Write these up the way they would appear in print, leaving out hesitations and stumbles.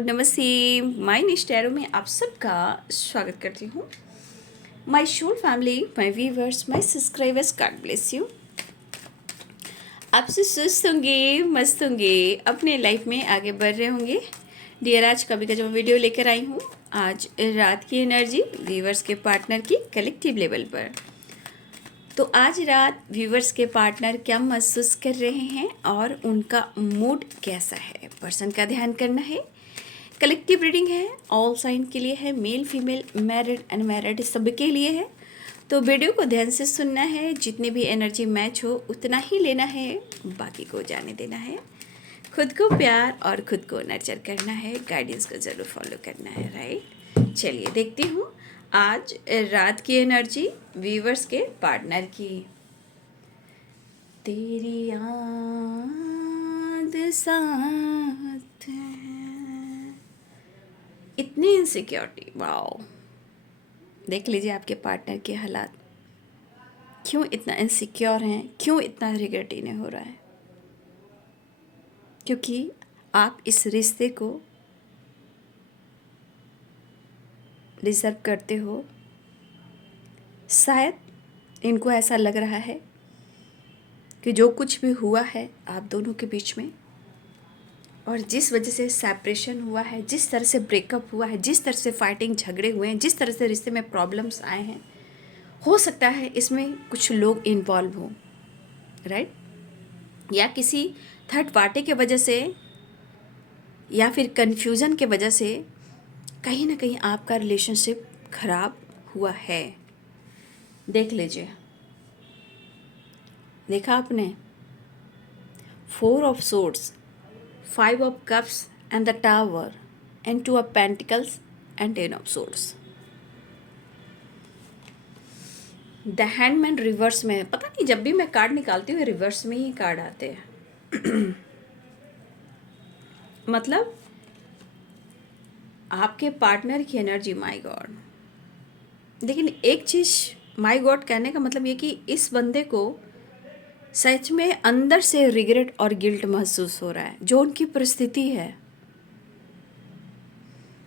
नमस्ते। माय निष्ठैरो में आप सबका स्वागत करती हूँ। My soul family, my viewers, my subscribers, God bless you. आपसे स्वस्थ होंगे, मस्त होंगे, अपने लाइफ में आगे बढ़ रहे होंगे। डियर, आज कभी का जो वीडियो लेकर आई हूँ, आज रात की एनर्जी व्यूवर्स के पार्टनर की कलेक्टिव लेवल पर। तो आज रात व्यूवर्स के पार्टनर क्या महसूस कर रहे हैं और उनका मूड कैसा है, पर्सन का ध्यान करना है। कलेक्टिव रीडिंग है, ऑल साइन के लिए है, मेल फीमेल, मैरिड अनमैरिड सबके लिए है। तो वीडियो को ध्यान से सुनना है, जितनी भी एनर्जी मैच हो उतना ही लेना है, बाकी को जाने देना है। खुद को प्यार और खुद को नर्चर करना है, गाइडेंस को ज़रूर फॉलो करना है, राइट। चलिए देखती हूँ आज रात की एनर्जी व्यूवर्स के पार्टनर की। तेरी याद साथ है, इतनी इनसिक्योरिटी, वाओ। देख लीजिए आपके पार्टनर के हालात, क्यों इतना इनसिक्योर हैं, क्यों इतना रिग्रेट इन्हें हो रहा है। क्योंकि आप इस रिश्ते को डिज़र्व करते हो। शायद इनको ऐसा लग रहा है कि जो कुछ भी हुआ है आप दोनों के बीच में, और जिस वजह से सेपरेशन हुआ है, जिस तरह से ब्रेकअप हुआ है, जिस तरह से फाइटिंग झगड़े हुए हैं, जिस तरह से रिश्ते में प्रॉब्लम्स आए हैं, हो सकता है इसमें कुछ लोग इन्वॉल्व हों, राइट। या किसी थर्ड पार्टी के वजह से या फिर कन्फ्यूज़न के वजह से कहीं ना कहीं आपका रिलेशनशिप खराब हुआ है। देख लीजिए, देखा आपने, 4 of swords, 5 of cups and the tower and 2 of pentacles and 10 of swords. The handman reverse में, पता नहीं जब भी मैं कार्ड निकालती हूँ रिवर्स में ही कार्ड आते हैं। मतलब आपके पार्टनर की एनर्जी, माय गॉड। लेकिन एक चीज़, माय गॉड कहने का मतलब ये कि इस बंदे को सच में अंदर से रिग्रेट और गिल्ट महसूस हो रहा है, जो उनकी परिस्थिति है,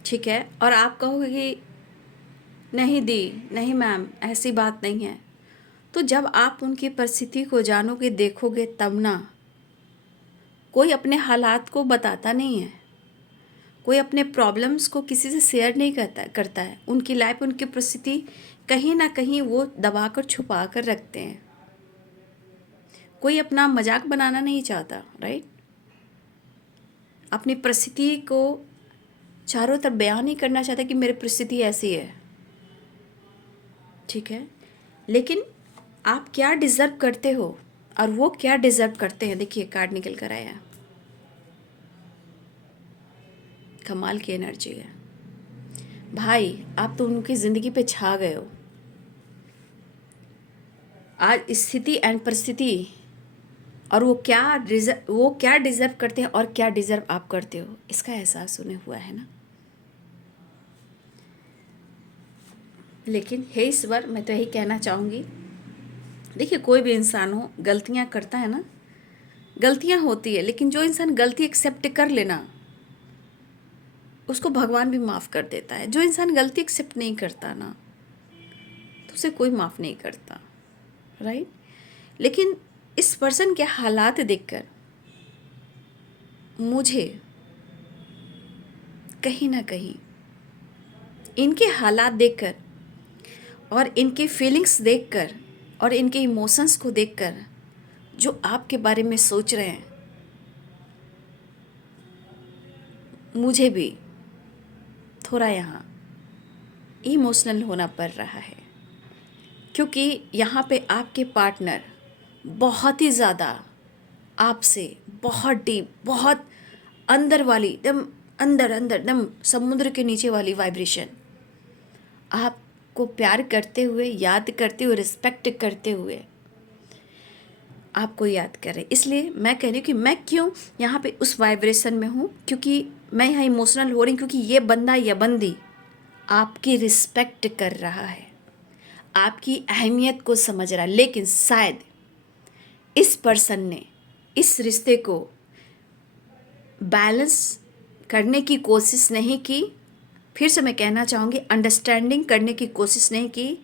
ठीक है। और आप कहोगे कि नहीं दी, नहीं मैम, ऐसी बात नहीं है। तो जब आप उनकी परिस्थिति को जानोगे, देखोगे, तब ना। कोई अपने हालात को बताता नहीं है, कोई अपने प्रॉब्लम्स को किसी से शेयर नहीं करता है। उनकी लाइफ, उनकी परिस्थिति कहीं ना कहीं वो दबा कर छुपा कर रखते हैं। कोई अपना मजाक बनाना नहीं चाहता, राइट। अपनी परिस्थिति को चारों तरफ बयान नहीं करना चाहता कि मेरी परिस्थिति ऐसी है, ठीक है। लेकिन आप क्या डिज़र्व करते हो और वो क्या डिज़र्व करते हैं, देखिए कार्ड निकल कर आया, कमाल की एनर्जी है भाई। आप तो उनकी ज़िंदगी पे छा गए हो। आज स्थिति एंड परिस्थिति, और वो क्या डिज़र्व करते हैं और क्या डिज़र्व आप करते हो, इसका एहसास उन्हें हुआ है ना। लेकिन हे ईश्वर, मैं तो यही कहना चाहूँगी, देखिए कोई भी इंसान हो, गलतियाँ करता है ना, गलतियाँ होती है, लेकिन जो इंसान गलती एक्सेप्ट कर लेना, उसको भगवान भी माफ़ कर देता है। जो इंसान गलती एक्सेप्ट नहीं करता ना, तो उसे कोई माफ़ नहीं करता, राइट। लेकिन इस पर्सन के हालात देखकर मुझे कहीं ना कहीं इनके हालात देखकर और इनके फीलिंग्स देखकर और इनके इमोशंस को देखकर, जो आपके बारे में सोच रहे हैं, मुझे भी थोड़ा यहाँ इमोशनल होना पड़ रहा है। क्योंकि यहाँ पे आपके पार्टनर बहुत ही ज़्यादा आपसे, बहुत डीप, बहुत अंदर वाली, एकदम अंदर अंदर, एकदम समुद्र के नीचे वाली वाइब्रेशन, आपको प्यार करते हुए, याद करते हुए, रिस्पेक्ट करते हुए आपको याद करें। इसलिए मैं कह रही हूँ कि मैं क्यों यहाँ पे उस वाइब्रेशन में हूँ, क्योंकि मैं यहाँ इमोशनल हो रही हूँ, क्योंकि ये बंदा या बंदी आपकी रिस्पेक्ट कर रहा है, आपकी अहमियत को समझ रहा है। लेकिन शायद इस पर्सन ने इस रिश्ते को बैलेंस करने की कोशिश नहीं की। फिर से मैं कहना चाहूँगी, अंडरस्टैंडिंग करने की कोशिश नहीं की,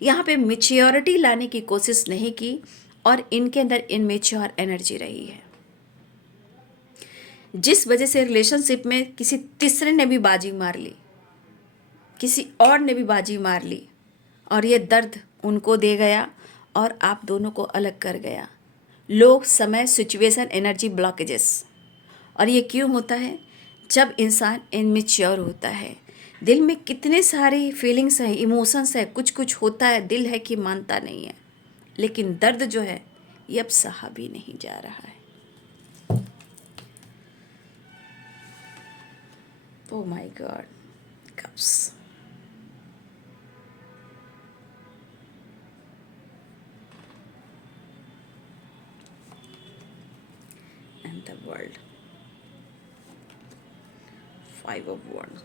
यहाँ पे मैच्योरिटी लाने की कोशिश नहीं की, और इनके अंदर इनमेच्योर एनर्जी रही है, जिस वजह से रिलेशनशिप में किसी तीसरे ने भी बाजी मार ली, किसी और ने भी बाजी मार ली, और ये दर्द उनको दे गया और आप दोनों को अलग कर गया। लोग, समय, सिचुएशन, एनर्जी ब्लॉकेजेस। और ये क्यों होता है? जब इंसान इनमेच्योर होता है, दिल में कितने सारी फीलिंग्स हैं, इमोशंस है, कुछ कुछ होता है, दिल है कि मानता नहीं है, लेकिन दर्द जो है ये अब सहा भी नहीं जा रहा है। Oh my God, cups. And the world, 5 of Wands।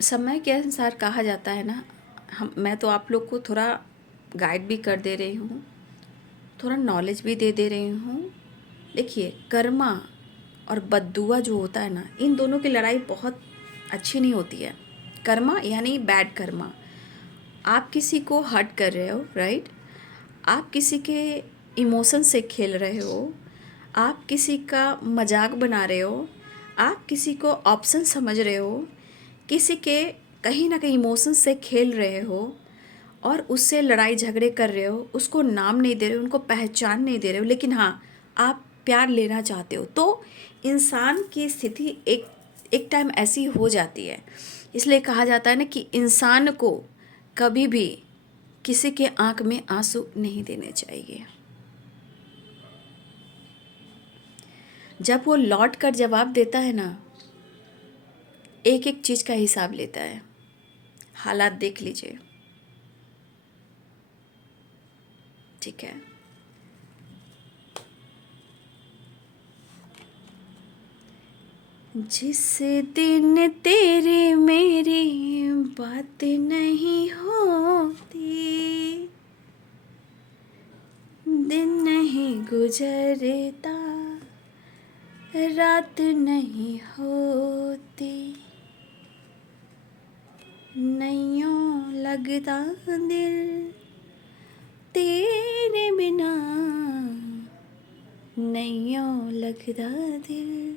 समय के अनुसार कहा जाता है ना, मैं तो आप लोग को थोड़ा गाइड भी कर दे रही हूँ, थोड़ा नॉलेज भी दे रही हूँ। देखिए, कर्मा और बद्दुआ जो होता है ना, इन दोनों की लड़ाई बहुत अच्छी नहीं होती है। कर्मा यानी बैड कर्मा, आप किसी को हर्ट कर रहे हो, राइट? आप किसी के इमोशन से खेल रहे हो, आप किसी का मजाक बना रहे हो, आप किसी को ऑप्शन समझ रहे हो, किसी के कहीं ना कहीं इमोशन से खेल रहे हो और उससे लड़ाई झगड़े कर रहे हो, उसको नाम नहीं दे रहे हो, उनको पहचान नहीं दे रहे हो, लेकिन हाँ, आप प्यार लेना चाहते हो। तो इंसान की स्थिति एक टाइम ऐसी हो जाती है। इसलिए कहा जाता है ना कि इंसान को कभी भी किसी के आंख में आंसू नहीं देने चाहिए। जब वो लौट कर जवाब देता है ना, एक एक चीज़ का हिसाब लेता है। हालात देख लीजिए, ठीक है? जिस दिन तेरे मेरी बात नहीं होती, दिन नहीं गुजरता, रात नहीं होती, नैयों लगता दिल तेरे बिना, नैयों लगता दिल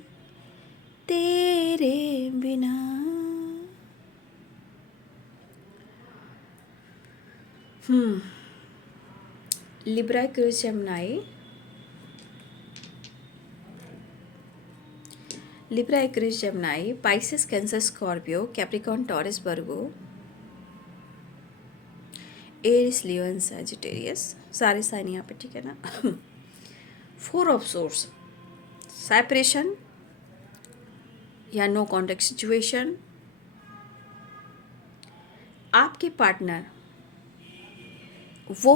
तेरे बिना। Libra, Aquarius, Gemini. Libra, Aquarius, Gemini, Pisces, Cancer, Scorpio, Capricorn, Taurus, Virgo, Aries, Leo and Sagittarius. सारे साइन यहाँ पे, ठीक है ना? 4 ऑफ सोर्स, सेपरेशन या नो कॉन्टेक्ट सिचुएशन। आपके पार्टनर वो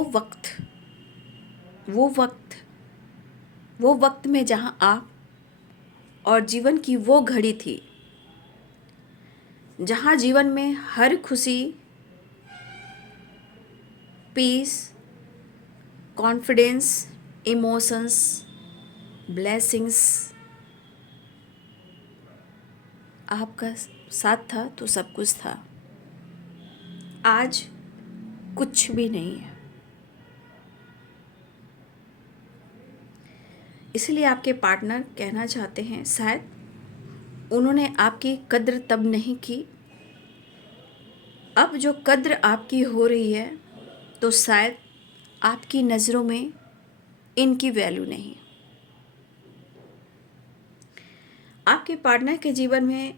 वक्त में जहाँ आप और जीवन की वो घड़ी थी जहाँ जीवन में हर खुशी, पीस, कॉन्फिडेंस, इमोशंस, ब्लेसिंग्स आपका साथ था, तो सब कुछ था। आज कुछ भी नहीं है। इसलिए आपके पार्टनर कहना चाहते हैं, शायद उन्होंने आपकी कद्र तब नहीं की, अब जो कद्र आपकी हो रही है तो शायद आपकी नज़रों में इनकी वैल्यू नहीं। आपके पार्टनर के जीवन में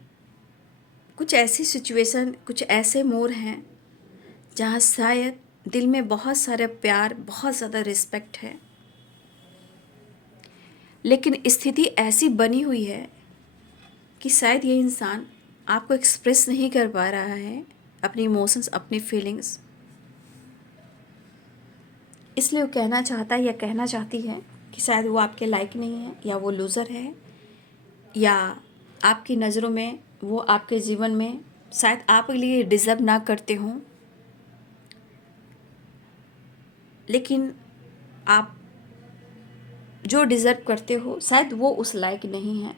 कुछ ऐसी सिचुएशन, कुछ ऐसे मोड़ हैं जहाँ शायद दिल में बहुत सारा प्यार, बहुत ज़्यादा रिस्पेक्ट है, लेकिन स्थिति ऐसी बनी हुई है कि शायद ये इंसान आपको एक्सप्रेस नहीं कर पा रहा है अपनी इमोशंस, अपनी फीलिंग्स। इसलिए वो कहना चाहता है या कहना चाहती है कि शायद वो आपके लायक नहीं है, या वो लूज़र है, या आपकी नज़रों में वो आपके जीवन में शायद आपके लिए डिज़र्व ना करते हों, लेकिन आप जो डिज़र्व करते हो शायद वो उस लायक नहीं है।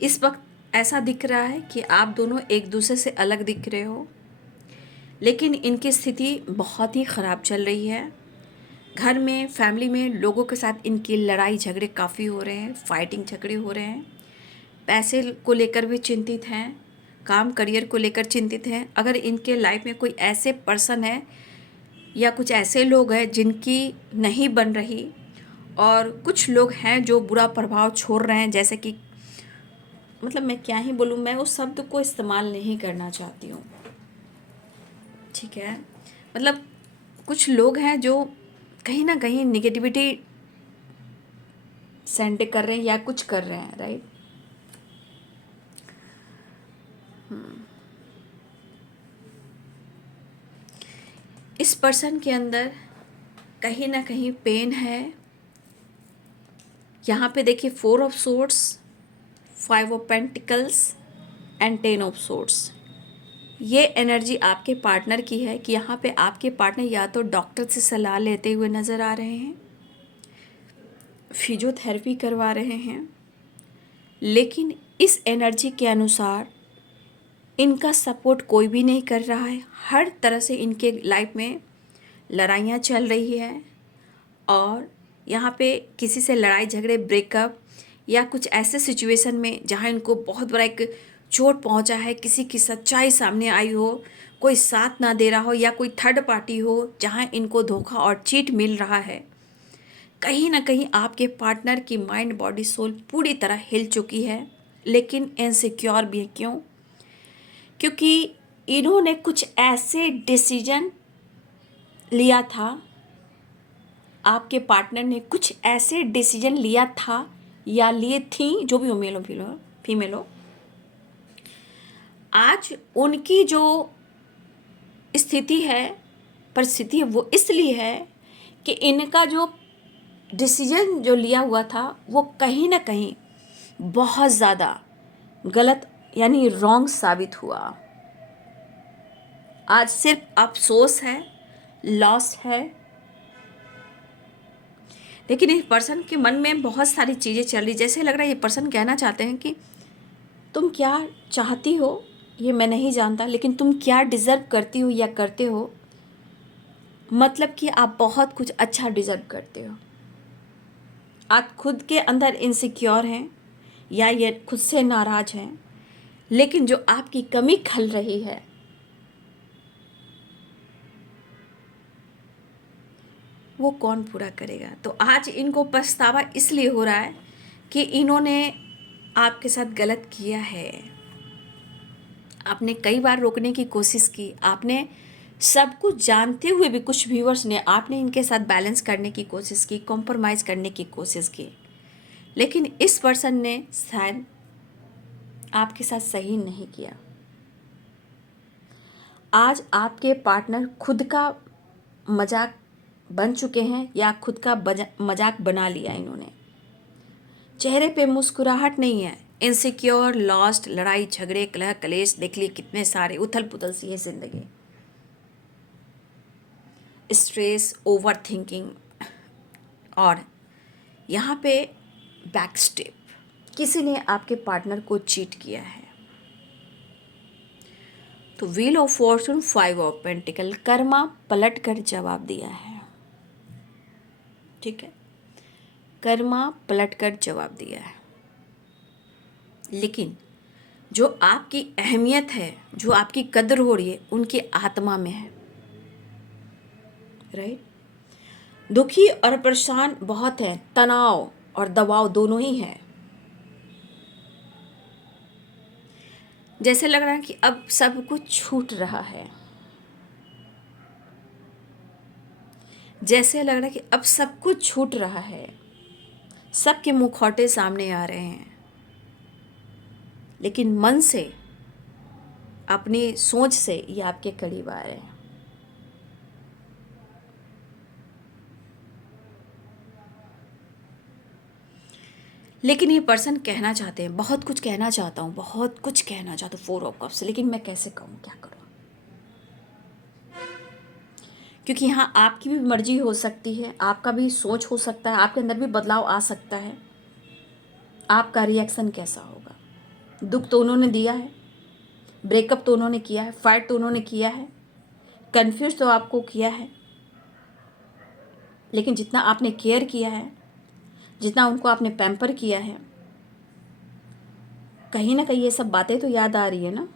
इस वक्त ऐसा दिख रहा है कि आप दोनों एक दूसरे से अलग दिख रहे हो, लेकिन इनकी स्थिति बहुत ही ख़राब चल रही है। घर में, फैमिली में लोगों के साथ इनकी लड़ाई झगड़े काफ़ी हो रहे हैं, फाइटिंग झगड़े हो रहे हैं। पैसे को लेकर भी चिंतित हैं, काम करियर को लेकर चिंतित हैं। अगर इनके लाइफ में कोई ऐसे पर्सन है या कुछ ऐसे लोग हैं जिनकी नहीं बन रही, और कुछ लोग हैं जो बुरा प्रभाव छोड़ रहे हैं, जैसे कि मतलब मैं क्या ही बोलूँ, मैं उस शब्द को इस्तेमाल नहीं करना चाहती हूँ, ठीक है। मतलब कुछ लोग हैं जो कहीं ना कहीं निगेटिविटी सेंड कर रहे हैं या कुछ कर रहे हैं, राइट। इस पर्सन के अंदर कहीं ना कहीं पेन है। यहाँ पे देखिए 4 of swords, 5 of pentacles and 10 of swords. ये एनर्जी आपके पार्टनर की है कि यहाँ पे आपके पार्टनर या तो डॉक्टर से सलाह लेते हुए नज़र आ रहे हैं, फिजियोथेरेपी करवा रहे हैं, लेकिन इस एनर्जी के अनुसार इनका सपोर्ट कोई भी नहीं कर रहा है। हर तरह से इनके लाइफ में लड़ाइयाँ चल रही है, और यहाँ पे किसी से लड़ाई झगड़े, ब्रेकअप या कुछ ऐसे सिचुएशन में जहाँ इनको बहुत बड़ा एक चोट पहुँचा है, किसी की सच्चाई सामने आई हो, कोई साथ ना दे रहा हो, या कोई थर्ड पार्टी हो जहाँ इनको धोखा और चीट मिल रहा है। कहीं ना कहीं आपके पार्टनर की माइंड, बॉडी, सोल पूरी तरह हिल चुकी है, लेकिन इनसिक्योर भी है। क्यों? क्योंकि इन्होंने कुछ ऐसे डिसीजन लिया था, आपके पार्टनर ने कुछ ऐसे डिसीजन लिया था या लिए थी, जो भी हो, मेल हो फीमेल हो, आज उनकी जो स्थिति है, परिस्थिति है, वो इसलिए है कि इनका जो डिसीजन जो लिया हुआ था वो कहीं ना कहीं बहुत ज़्यादा गलत यानी रॉन्ग साबित हुआ। आज सिर्फ अफसोस है, लॉस है। लेकिन इस पर्सन के मन में बहुत सारी चीज़ें चल रही, जैसे लग रहा है ये पर्सन कहना चाहते हैं कि तुम क्या चाहती हो ये मैं नहीं जानता, लेकिन तुम क्या डिज़र्व करती हो या करते हो, मतलब कि आप बहुत कुछ अच्छा डिज़र्व करते हो। आप खुद के अंदर इनसिक्योर हैं या ये खुद से नाराज हैं, लेकिन जो आपकी कमी खल रही है वो कौन पूरा करेगा। तो आज इनको पछतावा इसलिए हो रहा है कि इन्होंने आपके साथ गलत किया है। आपने कई बार रोकने की कोशिश की, आपने सब कुछ जानते हुए भी, कुछ व्यूअर्स ने, आपने इनके साथ बैलेंस करने की कोशिश की, कॉम्प्रोमाइज़ करने की कोशिश की, लेकिन इस पर्सन ने शायद आपके साथ सही नहीं किया। आज आपके पार्टनर खुद का मजाक बन चुके हैं या खुद का मजाक बना लिया इन्होंने। चेहरे पे मुस्कुराहट नहीं है, इनसिक्योर, लॉस्ट, लड़ाई झगड़े, कलह कलेश, देख लिए कितने सारे, उथल पुथल सी है जिंदगी, स्ट्रेस, ओवर थिंकिंग, और यहाँ पे बैक स्टेप, किसी ने आपके पार्टनर को चीट किया है। तो wheel of Fortune, 5 of pentacle, Karma पलट कर जवाब दिया है, ठीक है। कर्मा पलट कर जवाब दिया है, लेकिन जो आपकी अहमियत है, जो आपकी कदर हो रही है, उनकी आत्मा में है, राइट। दुखी और परेशान बहुत है, तनाव और दबाव दोनों ही है। जैसे लग रहा है कि अब सब कुछ छूट रहा है, जैसे लग रहा है कि अब सब कुछ छूट रहा है, सबके मुखौटे सामने आ रहे हैं, लेकिन मन से, अपनी सोच से ये आपके करीब आ रहे हैं। लेकिन ये पर्सन कहना चाहते हैं, बहुत कुछ कहना चाहता हूँ, बहुत कुछ कहना चाहता हूँ 4 ऑफ कप्स, लेकिन मैं कैसे कहूँ, क्या करूँ। क्योंकि यहाँ आपकी भी मर्जी हो सकती है, आपका भी सोच हो सकता है, आपके अंदर भी बदलाव आ सकता है। आपका रिएक्शन कैसा होगा? दुख तो उन्होंने दिया है, ब्रेकअप तो उन्होंने किया है, फाइट तो उन्होंने किया है, कन्फ्यूज तो आपको किया है, लेकिन जितना आपने केयर किया है, जितना उनको आपने पैम्पर किया है, कहीं ना कहीं ये सब बातें तो याद आ रही है ना।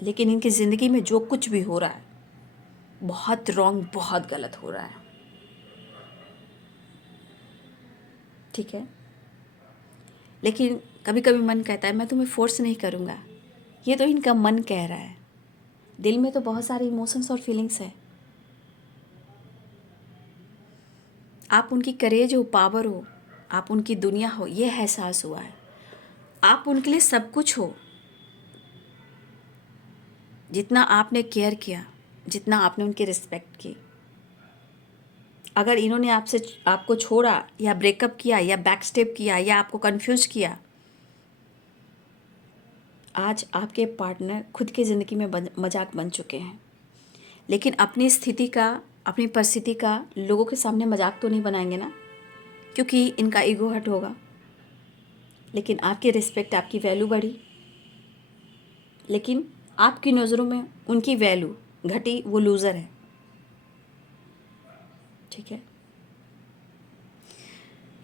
लेकिन इनकी ज़िंदगी में जो कुछ भी हो रहा है बहुत रॉन्ग, बहुत गलत हो रहा है। ठीक है, लेकिन कभी कभी मन कहता है मैं तुम्हें फोर्स नहीं करूँगा, ये तो इनका मन कह रहा है। दिल में तो बहुत सारे इमोशंस और फीलिंग्स है। आप उनकी करेज हो, पावर हो, आप उनकी दुनिया हो, ये एहसास हुआ है। आप उनके लिए सब कुछ हो। जितना आपने केयर किया, जितना आपने उनकी रिस्पेक्ट की, अगर इन्होंने आपको छोड़ा या ब्रेकअप किया या बैक स्टेप किया या आपको कंफ्यूज किया, आज आपके पार्टनर खुद की ज़िंदगी में मजाक बन चुके हैं। लेकिन अपनी स्थिति का, अपनी परिस्थिति का लोगों के सामने मजाक तो नहीं बनाएंगे ना, क्योंकि इनका ईगो हर्ट होगा। लेकिन आपकी रिस्पेक्ट, आपकी वैल्यू बढ़ी, लेकिन आपकी नज़रों में उनकी वैल्यू घटी, वो लूज़र है। ठीक है,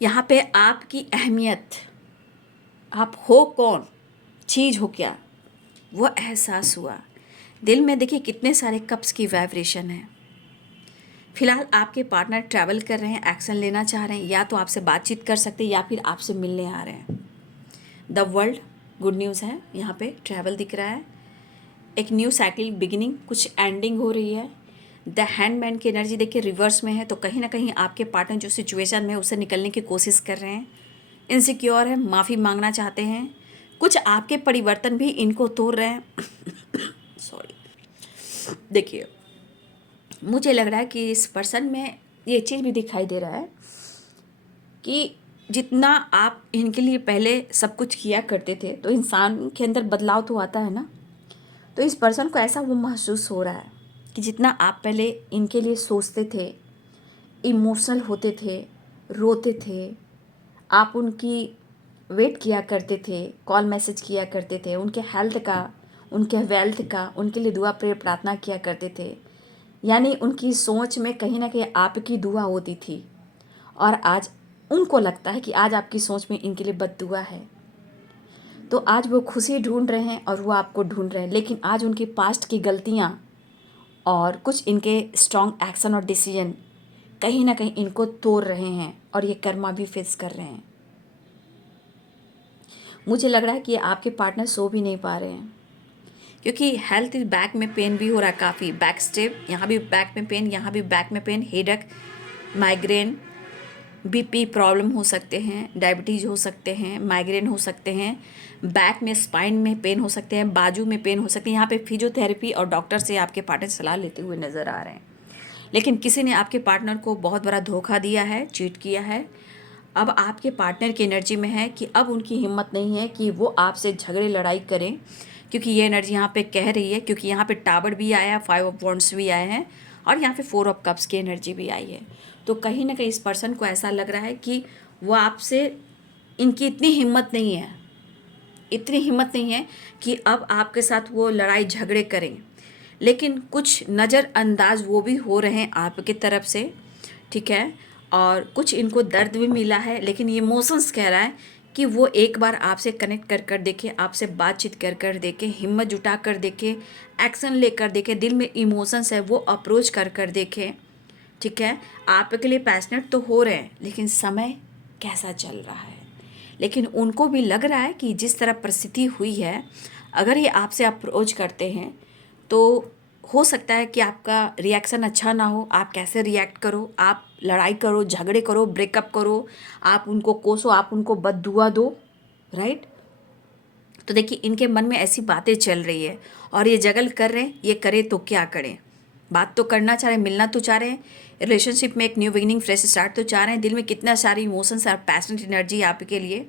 यहाँ पे आपकी अहमियत, आप हो कौन, चीज़ हो क्या, वो एहसास हुआ। दिल में देखिए कितने सारे कप्स की वाइब्रेशन है। फिलहाल आपके पार्टनर ट्रैवल कर रहे हैं, एक्शन लेना चाह रहे हैं, या तो आपसे बातचीत कर सकते हैं या फिर आपसे मिलने आ रहे हैं। द वर्ल्ड गुड न्यूज़ है, यहाँ पे ट्रैवल दिख रहा है, एक न्यू साइकिल बिगिनिंग, कुछ एंडिंग हो रही है। द हैंडमैन की एनर्जी देखिए रिवर्स में है, तो कहीं ना कहीं आपके पार्टनर जो सिचुएशन में उससे निकलने की कोशिश कर रहे हैं, इनसिक्योर है, माफ़ी मांगना चाहते हैं, कुछ आपके परिवर्तन भी इनको तोड़ रहे हैं। सॉरी, देखिए मुझे लग रहा है कि इस पर्सन में ये चीज़ भी दिखाई दे रहा है कि जितना आप इनके लिए पहले सब कुछ किया करते थे, तो इंसान के अंदर बदलाव तो आता है ना। तो इस पर्सन को ऐसा वो महसूस हो रहा है कि जितना आप पहले इनके लिए सोचते थे, इमोशनल होते थे, रोते थे, आप उनकी वेट किया करते थे, कॉल मैसेज किया करते थे, उनके हेल्थ का, उनके वेल्थ का, उनके लिए दुआ प्रेयर प्रार्थना किया करते थे, यानी उनकी सोच में कहीं ना कहीं आपकी दुआ होती थी। और आज उनको लगता है कि आज आपकी सोच में इनके लिए बद्दुआ है। तो आज वो खुशी ढूंढ रहे हैं और वो आपको ढूंढ रहे हैं, लेकिन आज उनकी पास्ट की गलतियाँ और कुछ इनके स्ट्रॉन्ग एक्शन और डिसीजन कहीं ना कहीं इनको तोड़ रहे हैं और ये कर्मा भी फेस कर रहे हैं। मुझे लग रहा है कि आपके पार्टनर सो भी नहीं पा रहे हैं, क्योंकि हेल्थ इज बैक में पेन भी हो रहा है काफ़ी, बैक स्टेप, यहाँ भी बैक में पेन, यहाँ भी बैक में pain, headache, migraine, BP problem हो सकते हैं, डायबिटीज़ हो सकते हैं, माइग्रेन हो सकते हैं, बैक में स्पाइन में पेन हो सकते हैं, बाजू में पेन हो सकते हैं। यहाँ पे फिजियोथेरेपी और डॉक्टर से आपके पार्टनर सलाह लेते हुए नज़र आ रहे हैं। लेकिन किसी ने आपके पार्टनर को बहुत बड़ा धोखा दिया है, चीट किया है। अब आपके पार्टनर की एनर्जी में है कि अब उनकी हिम्मत नहीं है कि वो आपसे झगड़े लड़ाई करें, क्योंकि ये एनर्जी यहाँ पे कह रही है, क्योंकि यहाँ पे टावर भी आया है, 5 ऑफ वॉन्ड्स भी आए हैं और यहाँ पे 4 ऑफ कप्स की एनर्जी भी आई है। तो कहीं ना कहीं इस पर्सन को ऐसा लग रहा है कि वो आपसे, इनकी इतनी हिम्मत नहीं है, इतनी हिम्मत नहीं है कि अब आपके साथ वो लड़ाई झगड़े करें। लेकिन कुछ नज़रअंदाज वो भी हो रहे हैं आपकी तरफ से, ठीक है, और कुछ इनको दर्द भी मिला है, लेकिन ये इमोशंस कह रहा है कि वो एक बार आपसे कनेक्ट कर कर देखे, आपसे बातचीत कर कर देखे, हिम्मत जुटा कर देखे, एक्शन लेकर देखे, दिल में इमोशंस है वो अप्रोच कर कर देखे। ठीक है, आपके लिए पैशनेट तो हो रहे हैं, लेकिन समय कैसा चल रहा है। लेकिन उनको भी लग रहा है कि जिस तरह परिस्थिति हुई है, अगर ये आपसे अप्रोच करते हैं तो हो सकता है कि आपका रिएक्शन अच्छा ना हो। आप कैसे रिएक्ट करो, आप लड़ाई करो, झगड़े करो, ब्रेकअप करो, आप उनको कोसो, आप उनको बद्दुआ दो, राइट। तो देखिए इनके मन में ऐसी बातें चल रही है और ये जगल कर रहे हैं, ये करे तो क्या करें। बात तो करना चाह रहे हैं, मिलना तो चाह रहे हैं, रिलेशनशिप में एक न्यू बिगिनिंग, फ्रेश स्टार्ट तो चाह रहे हैं। दिल में कितना सारी इमोशंस और पैशनेट एनर्जी आपके लिए।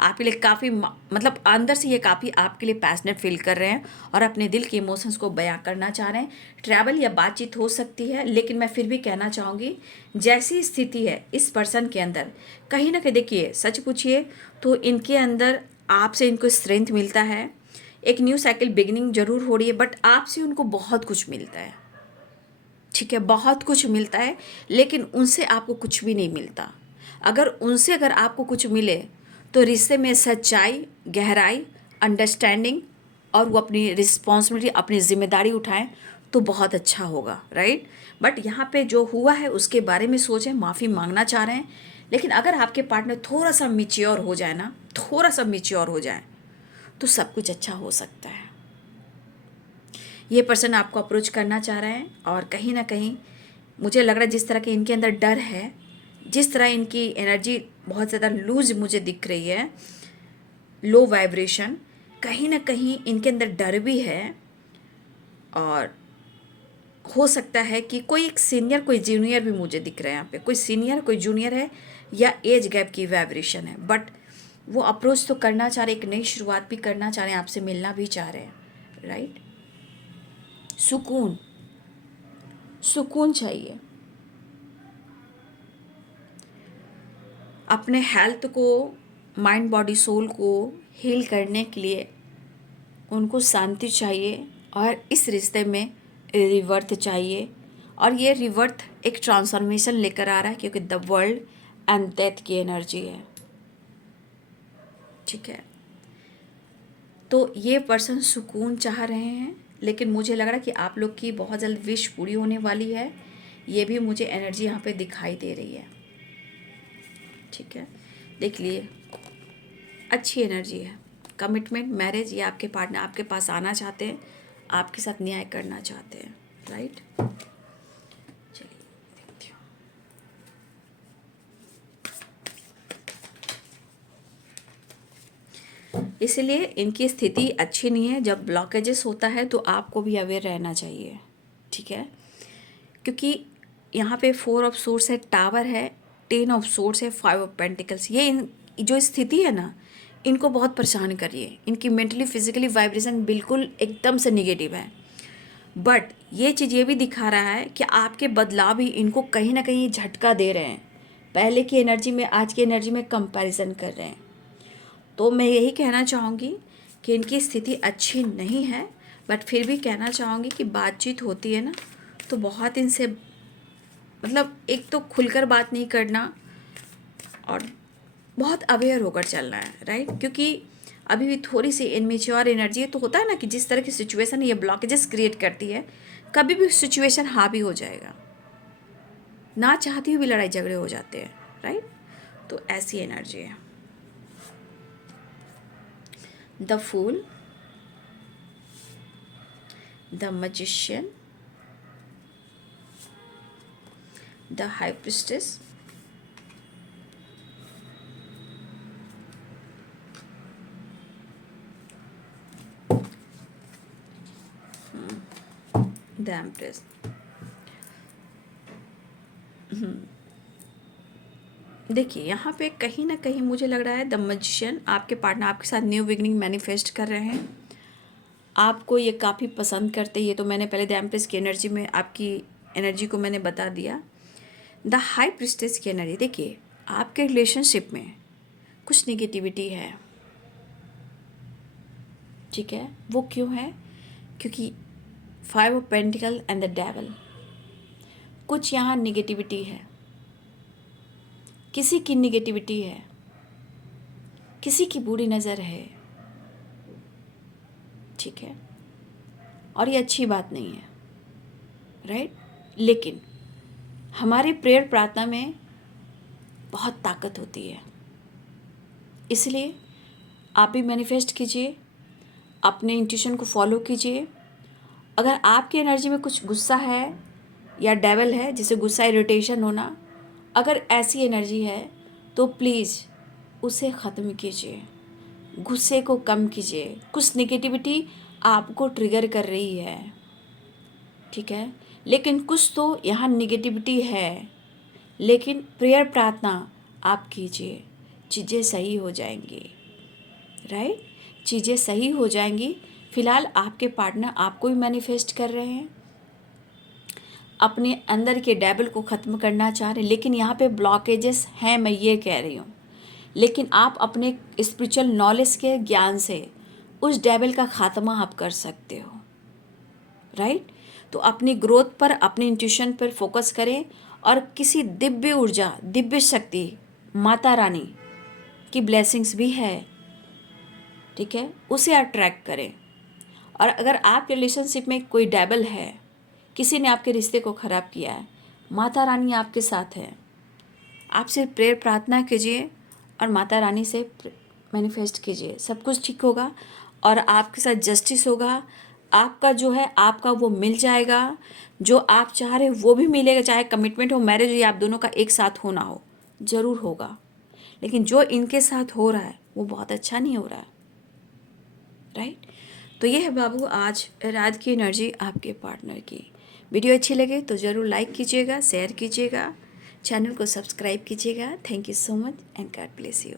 आपके लिए काफ़ी मतलब अंदर से ये काफ़ी आपके लिए पैशनेट फील कर रहे हैं और अपने दिल के इमोशंस को बयां करना चाह रहे हैं। ट्रैवल या बातचीत हो सकती है, लेकिन मैं फिर भी कहना चाहूँगी जैसी स्थिति है इस पर्सन के अंदर, कहीं ना कहीं देखिए सच पूछिए तो इनके अंदर आपसे इनको स्ट्रेंथ मिलता है। एक न्यू साइकिल बिगिनिंग जरूर हो रही है, बट आपसे उनको बहुत कुछ मिलता है। ठीक है, बहुत कुछ मिलता है, लेकिन उनसे आपको कुछ भी नहीं मिलता। अगर आपको कुछ मिले तो रिश्ते में सच्चाई, गहराई, अंडरस्टैंडिंग और वो अपनी रिस्पॉन्सिबिलिटी, अपनी जिम्मेदारी उठाएं तो बहुत अच्छा होगा, राइट। बट यहाँ पे जो हुआ है उसके बारे में सोचें, माफ़ी मांगना चाह रहे हैं। लेकिन अगर आपके पार्टनर थोड़ा सा मैच्योर हो जाए ना, थोड़ा सा मैच्योर हो जाए तो सब कुछ अच्छा हो सकता है। ये पर्सन आपको अप्रोच करना चाह रहे हैं और कहीं ना कहीं मुझे लग रहा है जिस तरह के इनके अंदर डर है, जिस तरह इनकी एनर्जी बहुत ज़्यादा लूज मुझे दिख रही है, लो वाइब्रेशन, कहीं ना कहीं इनके अंदर डर भी है। और हो सकता है कि कोई एक सीनियर कोई जूनियर भी मुझे दिख रहा है, यहाँ पे कोई सीनियर कोई जूनियर है या एज गैप की वाइब्रेशन है। बट वो अप्रोच तो करना चाह रहे, एक नई शुरुआत भी करना चाह रहे हैं, आपसे मिलना भी चाह रहे हैं, राइट। सुकून, सुकून चाहिए। अपने हेल्थ को, माइंड बॉडी सोल को हील करने के लिए उनको शांति चाहिए और इस रिश्ते में रिवर्थ चाहिए। और ये रिवर्थ एक ट्रांसफॉर्मेशन लेकर आ रहा है, क्योंकि द वर्ल्ड एंड डेथ की एनर्जी है। ठीक है, तो ये पर्सन सुकून चाह रहे हैं, लेकिन मुझे लग रहा है कि आप लोग की बहुत जल्द विश पूरी होने वाली है। ये भी मुझे एनर्जी यहाँ पे दिखाई दे रही है। ठीक है, देख लिए अच्छी एनर्जी है। कमिटमेंट, मैरिज, या आपके पार्टनर आपके पास आना चाहते हैं, आपके साथ न्याय करना चाहते हैं, राइट। चलिए देखती हूँ। इसलिए इनकी स्थिति अच्छी नहीं है। जब ब्लॉकेजेस होता है तो आपको भी अवेयर रहना चाहिए। ठीक है, क्योंकि यहाँ पे 4 ऑफ सोर्स है, टावर है, 10 ऑफ सोर्स है, 5 ऑफ पेंटिकल्स। ये जो स्थिति है ना, इनको बहुत परेशान कर रही है। इनकी मेंटली फिजिकली वाइब्रेशन बिल्कुल एकदम से निगेटिव है। बट ये चीज़ ये भी दिखा रहा है कि आपके बदलाव भी इनको कहीं ना कहीं झटका दे रहे हैं। पहले की एनर्जी में आज की एनर्जी में कंपैरिजन कर रहे हैं। तो मैं यही कहना चाहूँगी कि इनकी स्थिति अच्छी नहीं है, बट फिर भी कहना चाहूँगी कि बातचीत होती है ना, तो बहुत इनसे मतलब एक तो खुलकर बात नहीं करना और बहुत अवेयर होकर चलना है, राइट। क्योंकि अभी भी थोड़ी सी इनमेच्योर एनर्जी है, तो होता है ना कि जिस तरह की सिचुएशन ये ब्लॉकेजेस क्रिएट करती है, कभी भी सिचुएशन हावी हो जाएगा, ना चाहती हुई भी लड़ाई झगड़े हो जाते हैं, राइट। तो ऐसी एनर्जी है। The fool, the magician, the high priestess, the empress. देखिए यहाँ पे कहीं ना कहीं मुझे लग रहा है द मैजिशियन, आपके पार्टनर आपके साथ न्यू बिगनिंग मैनिफेस्ट कर रहे हैं। आपको ये काफ़ी पसंद करते हैं। ये तो मैंने पहले द एम्प्रेस की एनर्जी में आपकी एनर्जी को मैंने बता दिया। द हाई प्रिस्टेस की एनर्जी, देखिए आपके रिलेशनशिप में कुछ निगेटिविटी है। ठीक है, वो क्यों है? क्योंकि 5 of pentacle and the devil, कुछ यहाँ निगेटिविटी है, किसी की निगेटिविटी है, किसी की बुरी नज़र है। ठीक है, और ये अच्छी बात नहीं है, राइट। लेकिन हमारी प्रेयर प्रार्थना में बहुत ताकत होती है, इसलिए आप भी मैनिफेस्ट कीजिए, अपने इंट्यूशन को फॉलो कीजिए। अगर आपकी एनर्जी में कुछ गुस्सा है या डेविल है, जिसे गुस्सा इरिटेशन होना, अगर ऐसी एनर्जी है तो प्लीज़ उसे ख़त्म कीजिए, गुस्से को कम कीजिए। कुछ नेगेटिविटी आपको ट्रिगर कर रही है, ठीक है, लेकिन कुछ तो यहाँ निगेटिविटी है। लेकिन प्रेयर प्रार्थना आप कीजिए, चीज़ें सही हो जाएंगी। राइट। चीज़ें सही हो जाएंगी। फ़िलहाल आपके पार्टनर आपको भी मैनिफेस्ट कर रहे हैं, अपने अंदर के डेविल को ख़त्म करना चाह रहे हैं, लेकिन यहाँ पे ब्लॉकेजेस हैं, मैं ये कह रही हूँ। लेकिन आप अपने स्पिरिचुअल नॉलेज के ज्ञान से उस डेविल का खात्मा आप कर सकते हो, राइट। तो अपनी ग्रोथ पर, अपनी इंट्यूशन पर फोकस करें और किसी दिव्य ऊर्जा, दिव्य शक्ति, माता रानी की ब्लेसिंग्स भी है, ठीक है, उसे अट्रैक्ट करें। और अगर आपके रिलेशनशिप में कोई डेविल है, किसी ने आपके रिश्ते को ख़राब किया है, माता रानी आपके साथ है। आप सिर्फ प्रेयर प्रार्थना कीजिए और माता रानी से मैनिफेस्ट कीजिए, सब कुछ ठीक होगा और आपके साथ जस्टिस होगा। आपका जो है, आपका वो मिल जाएगा, जो आप चाह रहे हो वो भी मिलेगा। चाहे कमिटमेंट हो, मैरिज हो या आप दोनों का एक साथ होना हो, ज़रूर होगा। लेकिन जो इनके साथ हो रहा है वो बहुत अच्छा नहीं हो रहा है, राइट। तो ये है बाबू आज रात की एनर्जी आपके पार्टनर की। वीडियो अच्छी लगे तो ज़रूर लाइक कीजिएगा, शेयर कीजिएगा, चैनल को सब्सक्राइब कीजिएगा। Thank you so much and God bless you.